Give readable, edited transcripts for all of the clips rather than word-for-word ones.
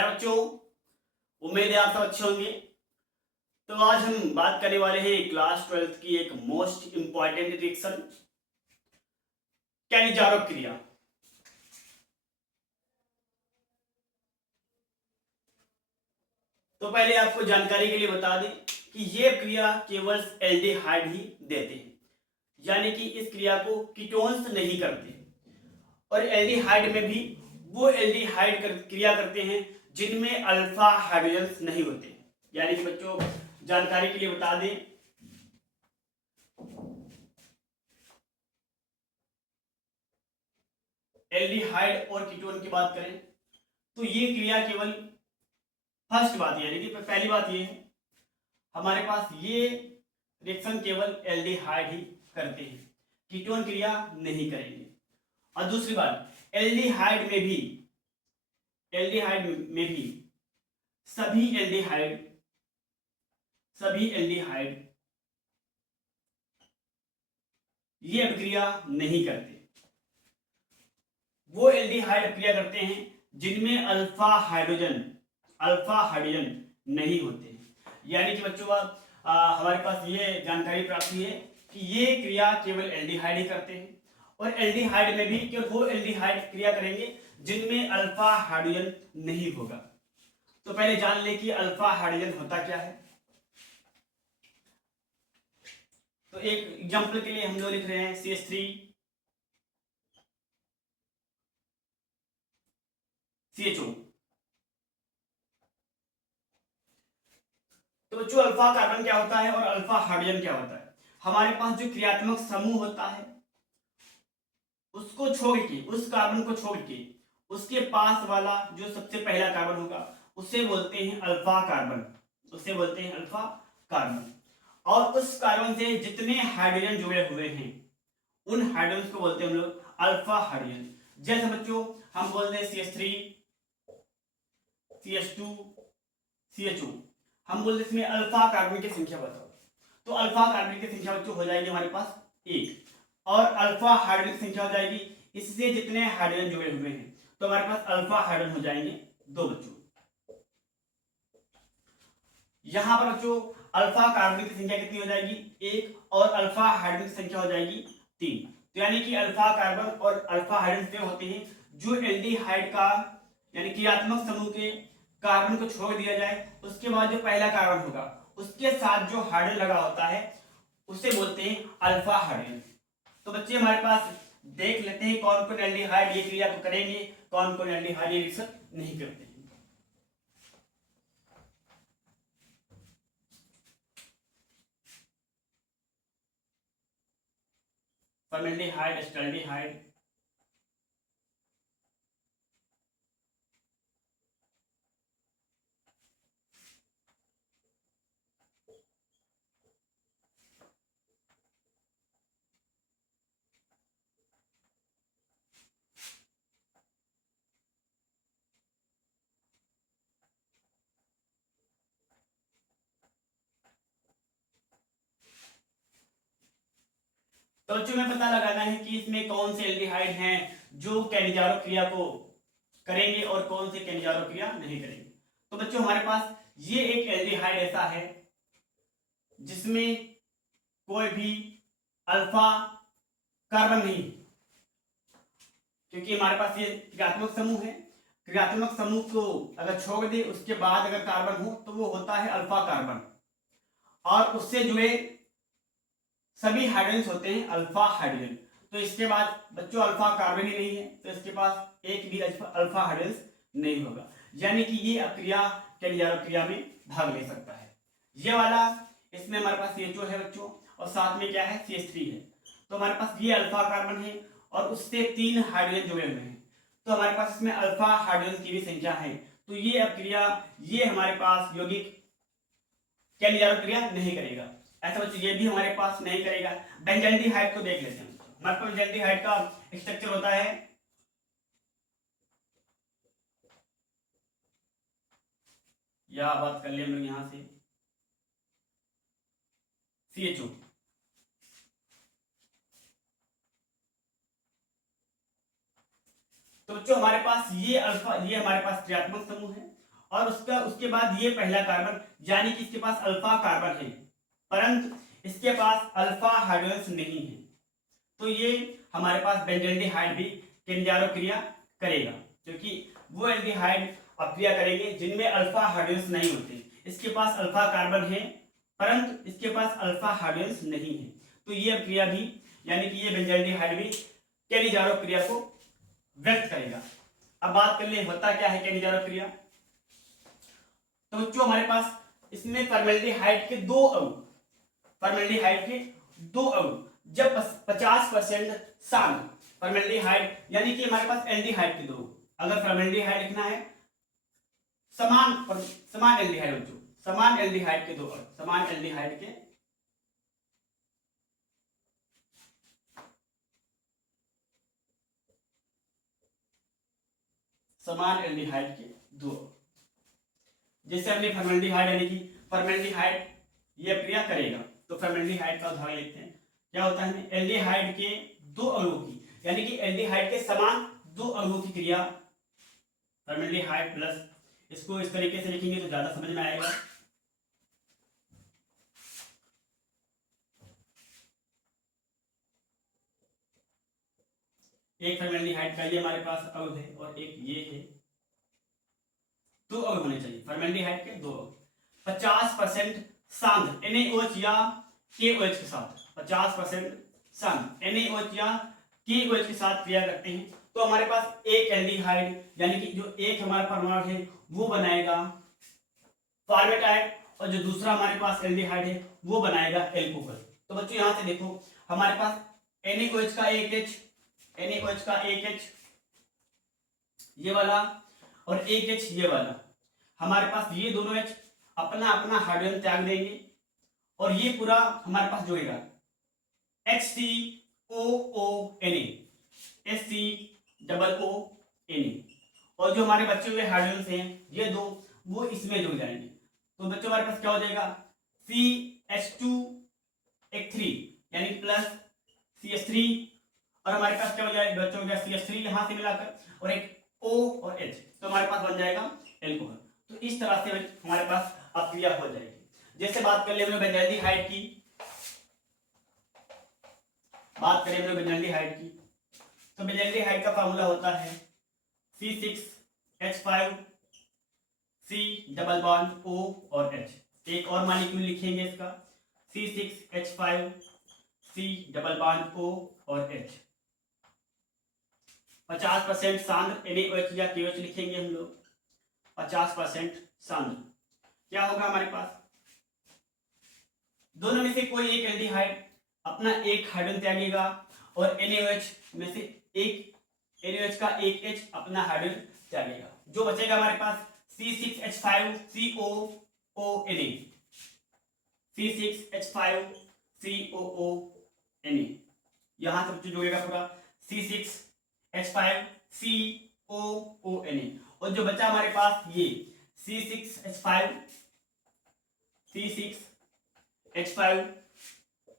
प्यारे बच्चों, उम्मीद है आप सब अच्छे होंगे। तो आज हम बात करने वाले हैं क्लास 12th की एक मोस्ट इंपॉर्टेंट रिएक्शन, कैनिजारो क्रिया। तो पहले आपको जानकारी के लिए बता दें कि ये क्रिया केवल एल्डिहाइड ही देते हैं, यानी कि इस क्रिया को कीटोन्स नहीं करते। और एल्डिहाइड में भी वो एल्डिहाइड क्रिया करते हैं जिनमें अल्फा हाइड्रोजन नहीं होते। यानी कि बच्चों जानकारी के लिए बता दें, एल्डिहाइड और कीटोन की बात करें तो ये क्रिया केवल फर्स्ट बात यानी कि पहली बात ये है, हमारे पास ये रिएक्शन केवल एल्डिहाइड ही करते हैं, कीटोन क्रिया नहीं करेंगे। और दूसरी बात, एल्डिहाइड में भी सभी एल्डिहाइड ये अभिक्रिया नहीं करते। वो एल्डिहाइड अभिक्रिया करते हैं जिनमें अल्फा हाइड्रोजन नहीं होते। यानी कि बच्चों हमारे पास ये जानकारी प्राप्त हुई है कि ये क्रिया केवल एल्डिहाइड ही करते हैं, और एल्डिहाइड में भी केवल वो एल्डिहाइड क्रिया करेंगे जिनमें अल्फा हाइड्रोजन नहीं होगा। तो पहले जान ले कि अल्फा हाइड्रोजन होता क्या है। तो एक एग्जांपल के लिए हम लोग लिख रहे हैं CH3 CHO। तो बच्चों अल्फा कार्बन क्या होता है और अल्फा हाइड्रोजन क्या होता है। हमारे पास जो क्रियात्मक समूह होता है उसको छोड़ के, उस कार्बन को छोड़ के उसके पास वाला जो सबसे पहला कार्बन होगा उसे बोलते हैं अल्फा कार्बन। और उस कार्बन से जितने हाइड्रोजन जुड़े हुए हैं उन हाइड्रोजन को बोलते हैं हम लोग अल्फा हाइड्रोजन। जैसे बच्चों हम बोलते हैं CH3 CH2 CHO, हम बोलते इसमें अल्फा कार्बन की संख्या बताओ। तो अल्फा कार्बन की संख्या बच्चों हो जाएगी हमारे पास 1, और अल्फा हाइड्रोजन की संख्या हो जाएगी इससे जितने हाइड्रोजन जुड़े हुए हैं, तो हमारे पास अल्फा हाइड्रोजन हो जाएंगे 2 बच्चों। यहां पर बच्चों अल्फा कार्बन की संख्या कितनी हो जाएगी 1, और अल्फा हाइड्रोजन की संख्या हो जाएगी 3। तो यानी कि अल्फा कार्बन और अल्फा हाइड्रोजन वे होते हैं जो एल्डिहाइड का यानी क्रियात्मक समूह के कार्बन को छोड़ दिया जाए, उसके बाद जो पहला कार्बन होगा उसके साथ जो हाइड्रोजन लगा होता है उसे बोलते हैं अल्फा हाइड्रोजन। तो बच्चे हमारे पास देख लेते हैं कौन कौन एल्डिहाइड ये क्रिया को करेंगे, कौन कौन एल्डिहाइड ये रिएक्शन नहीं करते हैं। फॉर्मेल्डिहाइड, एस्टाल्डिहाइड, तो बच्चों में पता लगाना है कि इसमें कौन से एल्डिहाइड हैं जो कैनिजारो क्रिया को करेंगे और कौन से कैनिजारो क्रिया नहीं करेंगे। तो बच्चों हमारे पास ये एक एल्डिहाइड ऐसा है जिसमें कोई भी अल्फा कार्बन नहीं, क्योंकि हमारे पास ये क्रियात्मक समूह है। क्रियात्मक समूह को अगर छोड़ दे उसके बाद अगर कार्बन हो तो वो होता है अल्फा कार्बन, और उससे जुड़े सभी हाइड्रोजन होते हैं अल्फा हाइड्रोजन। तो इसके बाद बच्चों अल्फा कार्बन ही नहीं है तो इसके पास एक भी अल्फा हाइड्रोजन नहीं होगा, यानी कि ये अक्रिया कैनिजारो क्रिया में भाग ले सकता है। ये वाला इसमें हमारे पास CHO है बच्चों, और साथ में क्या है CH3 है। तो हमारे पास ये अल्फा कार्बन है और उससे 3 हाइड्रोजन जुड़े हुए हैं, तो हमारे पास इसमें अल्फा हाइड्रोजन की भी संख्या है। तो ये अक्रिया ये हमारे पास यौगिक कैनिजारो क्रिया नहीं करेगा। ऐसा बच्चों ये भी हमारे पास नहीं करेगा। बेंजाल्डिहाइड को देख लेते हैं। हमारे पास बेंजाल्डिहाइड का स्ट्रक्चर होता है या बात कर ले हम लोग यहां से CHO। तो बच्चों हमारे पास ये अल्फा, ये हमारे पास क्रियात्मक समूह है, और उसके बाद ये पहला कार्बन, यानी कि इसके पास अल्फा कार्बन है, परंतु इसके पास अल्फा हाइड्रोजन्स नहीं है, तो ये हमारे पास बेंजल्डिहाइड भी केंजारो क्रिया करेगा, क्योंकि वो एल्डिहाइड अक्रिया करेंगे जिनमें अल्फा हाइड्रोजन्स नहीं होते। इसके पास अल्फा कार्बन है, परंतु इसके पास अल्फा हाइड्रोजन्स नहीं है, तो ये क्रिया भी, यानी कि ये बेंजल्डिहाइड भी केनिजारो क्रिया को व्यक्त करेगा। अब बात कर ले होता क्या है केनिजारो क्रिया। तो बच्चों हमारे पास इसमें फॉर्मेल्डिहाइड के दो अणु, फॉर्मेल्डिहाइड के दो अणु जब 50% शांत, फॉर्मेल्डिहाइड यानी कि हमारे पास एल्डिहाइड के दो, अगर फॉर्मेल्डिहाइड लिखना है समान एल्डिहाइड बच्चों, समान एल्डिहाइड के दो अणु, समान एल्डिहाइड के समान एल्डिहाइड के दो, जैसे हमने फॉर्मेल्डिहाइड यानी कि फॉर्मेल्डिहाइड ये क्रिया करेगा, तो फॉर्मेल्डिहाइड का उदाहरण लेते हैं। क्या होता है, एल्डिहाइड के दो अणुओं की, यानी कि एल्डिहाइड के समान दो अणुओं की क्रिया फॉर्मेल्डिहाइड प्लस, इसको इस तरीके से लिखेंगे तो ज्यादा समझ में आएगा। एक फॉर्मेल्डिहाइड का ये हमारे पास अणु है और एक ये है, दो अणु होने चाहिए फॉर्मेल्डिहाइड के दो अणु, 50% शांत NaOH या KOH के साथ, 50% शांत NaOH या KOH के साथ क्रिया करते हैं, तो हमारे पास एक एल्डिहाइड यानी कि जो एक हमारा परमाणु है वो बनाएगा फॉर्मेटाइड, और जो दूसरा हमारे पास एल्डिहाइड है वो बनाएगा एल्कोहल। तो बच्चों यहां से देखो हमारे पास NaOH का एक H, NaOH का एक H ये वाला और एक H ये वाला, हमारे पास ये दोनों H अपना अपना हाइड्रोजन त्याग देंगे और ये पूरा हमारे पास जुड़ेगा HCOONA, HCOONA, और जो हमारे बचे हुए हाइड्रोजन हैं ये दो वो इसमें जुड़ जाएंगे, तो बच्चों हमारे पास क्या हो जाएगा CH2 एक 3 यानी प्लस CH3, और हमारे पास क्या हो जाएगा बच्चों का CH3 यहां से मिलाकर और एक O और H, तो हमारे पास बन जाएगा एल्कोहल। तो इस तरह से हमारे पास अपक्रिया हो जाएगी। जैसे बात कर ले हमने बेंजल्डिहाइड की, बात करें हमने बेंजल्डिहाइड की, तो बेंजल्डिहाइड का फार्मूला होता है C6H5 C double bond O और H। एक और मॉलिक्यूल लिखेंगे इसका C6H5 C double bond O और H। 50% सांद्र NaOH या KOH लिखेंगे हम लोग, 50% सांद्र। क्या होगा हमारे पास, दोनों में से कोई एक एल्डिहाइड अपना एक हाइड्रोजन त्यागेगा और NaOH में से एक NaOH का एक H अपना हाइड्रोजन त्यागेगा, जो बचेगा हमारे पास C6H5 COONA, C6H5 COONA, यहां से जुड़ेगा पूरा C6H5 COONA, और जो बचा हमारे पास ये C6H5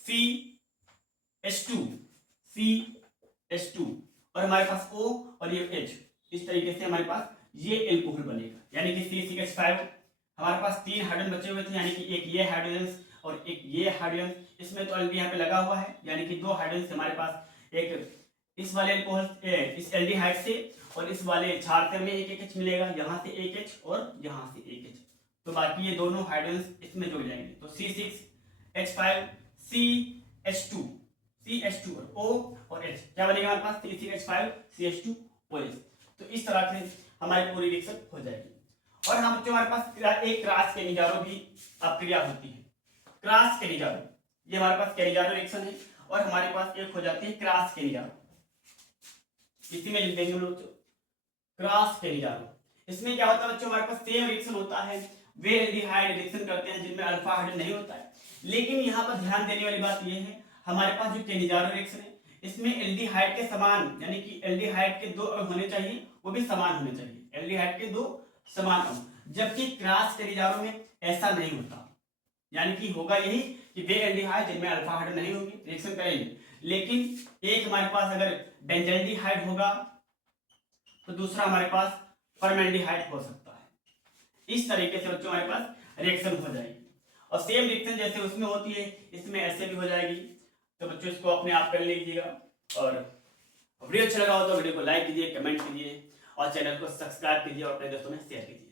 CH2 और हमारे पास O और ये H, इस तरीके से हमारे पास ये एल्कोहल बनेगा, यानी कि C6H5 हमारे पास 3 हाइड्रोजन बचे हुए थे, यानी कि एक ये हाइड्रोजन और एक ये हाइड्रोजन, इसमें तो एल्डी यहाँ पे लगा हुआ है, यानी कि 2 हाइड्रोजन से हमारे पास एक इस वाले एल्कोहल इस एल्डिहाइड से और इस वाले क्षार से हमें एक H मिलेगा, यहाँ से एक H और यहाँ से एक H, तो बाकी ये दोनों हाइड्रोजन इसमें जुड़ जाएंगे, तो C6H5 CH2 और O और H क्या बनेगा हमारे पास C6H5 CH2 OH। तो इस तरह से हमारी पूरी रिएक्शन हो जाएगी। और हम जो हमारे पास एक क्रॉस केनिजारो भी अपक्रिया होती है, क्रॉस केनिजारो, ये हमारे पास केनिजारो रिएक्शन है, और हमारे पास एक हो जाती है क्रॉस केनिजारो, इसी में लिख देंगे हम लोग क्रॉस केनिजारो। इसमें क्या होता है बच्चों, हमारे पास सेम रिएक्शन होता है, वे एल्डिहाइड रिएक्शन करते हैं जिनमें अल्फा हाइड्रोजन नहीं होता है, लेकिन यहाँ पर ध्यान देने वाली बात यह है हमारे पास जो केनिजारो रिएक्शन है इसमें एल्डिहाइड के समान, यानी कि एल्डिहाइड के 2 अणु होने चाहिए, वो भी समान होने चाहिए, एल्डिहाइड के 2 समान अणु, जबकि क्रॉस केनिजारो में ऐसा नहीं होता, यानी कि होगा यही कि वे एल्डिहाइड जिनमें अल्फा हाइड्रोजन नहीं होंगे रिएक्शन करेंगे, लेकिन एक हमारे पास अगर बेंजल्डिहाइड होगा तो दूसरा हमारे पास फॉर्मेल्डिहाइड हो सकता है, इस तरीके से बच्चों हमारे पास रिएक्शन हो जाएगी। और सेम रिएक्शन जैसे उसमें होती है इसमें ऐसे भी हो जाएगी। तो बच्चों इसको अपने आप कर लीजिएगा। और वीडियो अच्छा लगा हो तो वीडियो को लाइक कीजिए, कमेंट कीजिए और चैनल को सब्सक्राइब कीजिए और अपने दोस्तों में शेयर कीजिए।